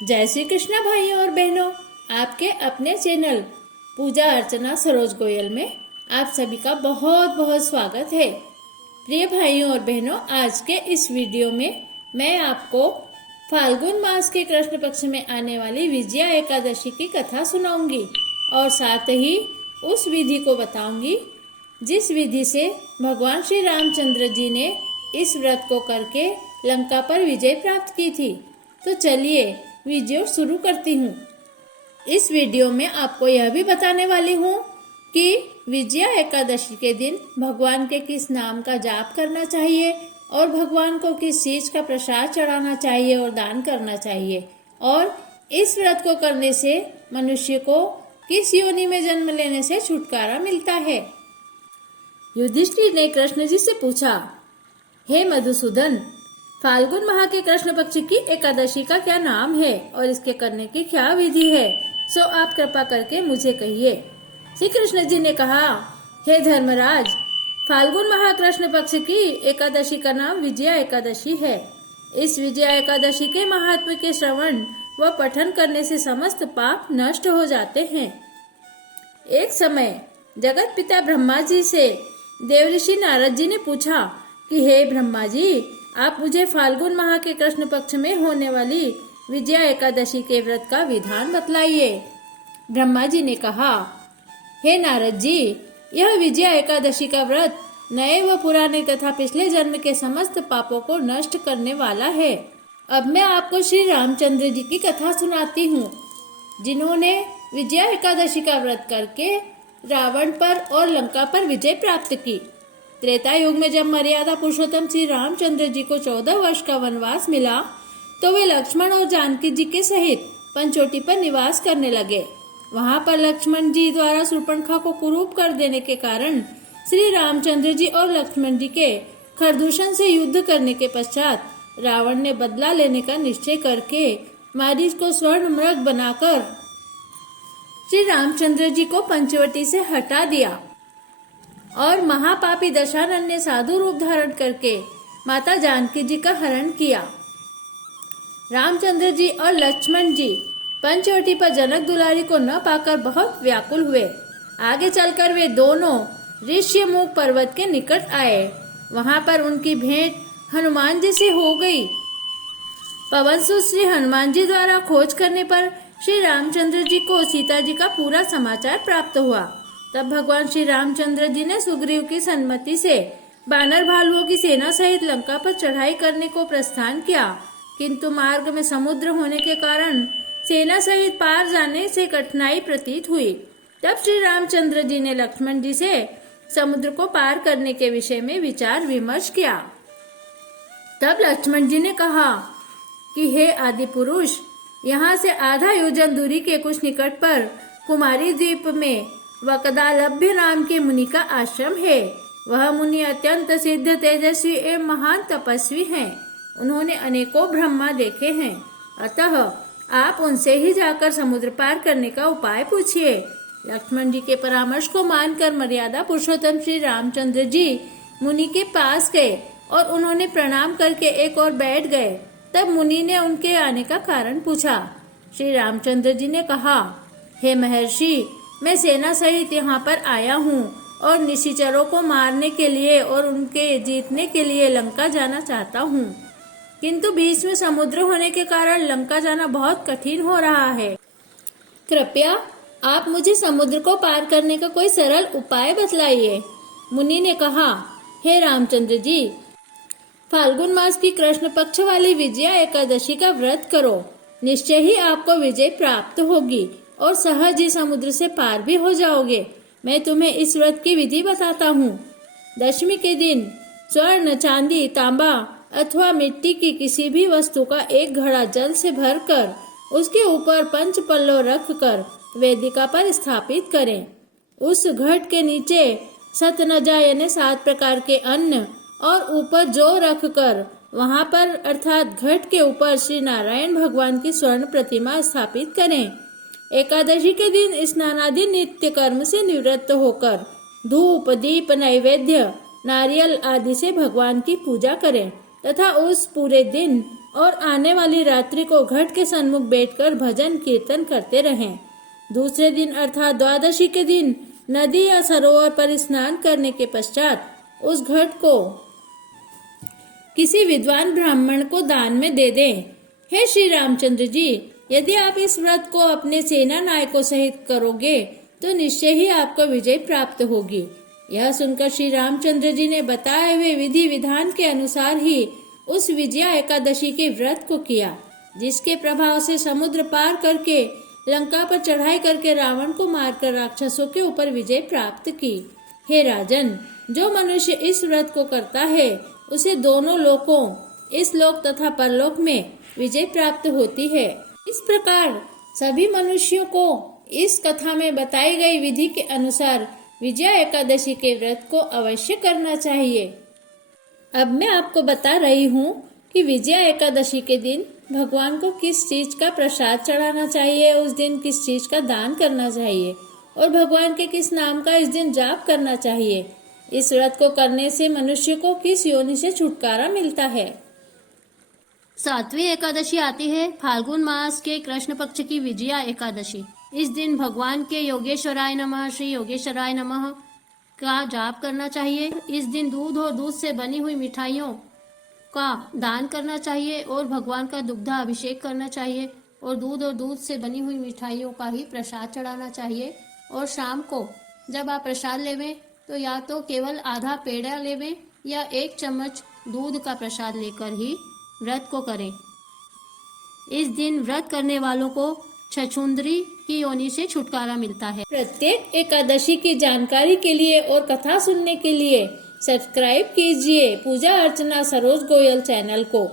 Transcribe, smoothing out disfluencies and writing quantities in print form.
जय श्री कृष्णा भाइयों और बहनों, आपके अपने चैनल पूजा अर्चना सरोज गोयल में आप सभी का बहुत बहुत स्वागत है। प्रिय भाइयों और बहनों, आज के इस वीडियो में मैं आपको फाल्गुन मास के कृष्ण पक्ष में आने वाली विजया एकादशी की कथा सुनाऊंगी और साथ ही उस विधि को बताऊंगी जिस विधि से भगवान श्री रामचंद्र जी ने इस व्रत को करके लंका पर विजय प्राप्त की थी। तो चलिए वीडियो शुरू करती हूँ। इस वीडियो में आपको यह भी बताने वाली हूँ कि विजया एकादशी के दिन भगवान के किस नाम का जाप करना चाहिए और भगवान को किस चीज का प्रसाद चढ़ाना चाहिए और दान करना चाहिए, और इस व्रत को करने से मनुष्य को किस योनि में जन्म लेने से छुटकारा मिलता है। युधिष्ठिर ने कृष्ण जी से पूछा, हे मधुसूदन, फाल्गुन माह के कृष्ण पक्ष की एकादशी का क्या नाम है और इसके करने की क्या विधि है, सो आप कृपा करके मुझे कहिए। श्री कृष्ण जी ने कहा, हे धर्मराज, फाल्गुन माह कृष्ण पक्ष की एकादशी का नाम विजया एकादशी है। इस विजया एकादशी के महात्म के श्रवण व पठन करने से समस्त पाप नष्ट हो जाते हैं। एक समय जगत पिता ब्रह्मा जी से देवऋषि नारद जी ने पूछा कि हे ब्रह्मा जी, आप मुझे फाल्गुन माह के कृष्ण पक्ष में होने वाली विजया एकादशी के व्रत का विधान बतलाइए। ब्रह्मा जी ने कहा, हे नारद जी, यह विजया एकादशी का व्रत नए व पुराने तथा पिछले जन्म के समस्त पापों को नष्ट करने वाला है। अब मैं आपको श्री रामचंद्र जी की कथा सुनाती हूँ, जिन्होंने विजया एकादशी का व्रत करके रावण पर और लंका पर विजय प्राप्त की। त्रेता युग में जब मर्यादा पुरुषोत्तम श्री रामचंद्र जी को 14 वर्ष का वनवास मिला, तो वे लक्ष्मण और जानकी जी के सहित पंचोटी पर निवास करने लगे। वहां पर लक्ष्मण जी द्वारा शूर्पणखा को कुरूप कर देने के कारण श्री रामचंद्र जी और लक्ष्मण जी के खरदूषण से युद्ध करने के पश्चात रावण ने बदला लेने का निश्चय करके मारीच को स्वर्ण मृग बनाकर श्री रामचंद्र जी को पंचवटी से हटा दिया और महापापी दशानन ने साधु रूप धारण करके माता जानकी जी का हरण किया। रामचंद्र जी और लक्ष्मण जी पंचवटी पर जनक दुलारी को न पाकर बहुत व्याकुल हुए। आगे चलकर वे दोनों ऋष्यमुख पर्वत के निकट आए। वहां पर उनकी भेंट हनुमान जी से हो गई। पवनसुत श्री हनुमान जी द्वारा खोज करने पर श्री रामचंद्र जी को सीता जी का पूरा समाचार प्राप्त हुआ। तब भगवान श्री रामचंद्र जी ने सुग्रीव की सम्मति से बानर भालुओं की सेना सहित लंका पर चढ़ाई करने को प्रस्थान किया, किंतु मार्ग में समुद्र होने के कारण सेना सहित पार जाने से कठिनाई प्रतीत हुई। तब श्री रामचंद्र जी ने लक्ष्मण जी से समुद्र को पार करने के विषय में विचार विमर्श किया। तब लक्ष्मण जी ने कहा कि हे आदि पुरुष, यहाँ से आधा योजन दूरी के कुछ निकट पर कुमारी द्वीप में वकदालभ्य नाम के मुनि का आश्रम है। वह मुनि अत्यंत सिद्ध, तेजस्वी एवं महान तपस्वी हैं। उन्होंने अनेकों ब्रह्मा देखे हैं। अतः आप उनसे ही जाकर समुद्र पार करने का उपाय पूछिए। लक्ष्मण जी के परामर्श को मानकर मर्यादा पुरुषोत्तम श्री रामचंद्र जी मुनि के पास गए और उन्होंने प्रणाम करके एक और बैठ गए। तब मुनि ने उनके आने का कारण पूछा। श्री रामचंद्र जी ने कहा, हे महर्षि, मैं सेना सहित यहाँ पर आया हूँ और निशाचरों को मारने के लिए और उनके जीतने के लिए लंका जाना चाहता हूँ, किंतु बीच में समुद्र होने के कारण लंका जाना बहुत कठिन हो रहा है। कृपया आप मुझे समुद्र को पार करने का कोई सरल उपाय बतलाइए। मुनि ने कहा, हे रामचंद्र जी, फाल्गुन मास की कृष्ण पक्ष वाली विजया एकादशी का व्रत करो। निश्चय ही आपको विजय प्राप्त होगी और सहज ही समुद्र से पार भी हो जाओगे। मैं तुम्हें इस व्रत की विधि बताता हूँ। दशमी के दिन स्वर्ण, चांदी, तांबा अथवा मिट्टी की किसी भी वस्तु का एक घड़ा जल से भरकर उसके ऊपर पंच पल्लव रख कर वेदिका पर स्थापित करें। उस घट के नीचे सतनजा यानी 7 प्रकार के अन्न और ऊपर जौ रख कर वहां पर अर्थात घट के ऊपर श्री नारायण भगवान की स्वर्ण प्रतिमा स्थापित करें। एकादशी के दिन स्नानादि नित्य कर्म से निवृत्त होकर धूप, दीप, नैवेद्य, नारियल आदि से भगवान की पूजा करें तथा उस पूरे दिन और आने वाली रात्रि को घट के सन्मुख बैठकर भजन कीर्तन करते रहें। दूसरे दिन अर्थात द्वादशी के दिन नदी या सरोवर पर स्नान करने के पश्चात उस घट को किसी विद्वान ब्राह्मण को दान में दे दें। हे श्री रामचंद्र जी, यदि आप इस व्रत को अपने सेना नायकों सहित करोगे तो निश्चय ही आपको विजय प्राप्त होगी। यह सुनकर श्री रामचंद्र जी ने बताए हुए विधि विधान के अनुसार ही उस विजया एकादशी के व्रत को किया, जिसके प्रभाव से समुद्र पार करके लंका पर चढ़ाई करके रावण को मारकर राक्षसों के ऊपर विजय प्राप्त की। हे राजन, जो मनुष्य इस व्रत को करता है उसे दोनों लोकों, इस लोक तथा परलोक में विजय प्राप्त होती है। इस प्रकार सभी मनुष्यों को इस कथा में बताई गई विधि के अनुसार विजया एकादशी के व्रत को अवश्य करना चाहिए। अब मैं आपको बता रही हूँ कि विजया एकादशी के दिन भगवान को किस चीज का प्रसाद चढ़ाना चाहिए, उस दिन किस चीज का दान करना चाहिए और भगवान के किस नाम का इस दिन जाप करना चाहिए। इस व्रत को करने से मनुष्य को किस योनि से छुटकारा मिलता है। सातवीं एकादशी आती है फाल्गुन मास के कृष्ण पक्ष की विजया एकादशी। इस दिन भगवान के योगेश्वराय नमः, श्री योगेश्वराय नमः का जाप करना चाहिए। इस दिन दूध और दूध से बनी हुई मिठाइयों का दान करना चाहिए और भगवान का दुग्धा अभिषेक करना चाहिए और दूध से बनी हुई मिठाइयों का ही प्रसाद चढ़ाना चाहिए। और शाम को जब आप प्रसाद लेवें तो या तो केवल आधा पेड़ा लेवें या 1 चम्मच दूध का प्रसाद लेकर ही व्रत को करें। इस दिन व्रत करने वालों को छछूंदरी की योनि से छुटकारा मिलता है। प्रत्येक एकादशी की जानकारी के लिए और कथा सुनने के लिए सब्सक्राइब कीजिए पूजा अर्चना सरोज गोयल चैनल को।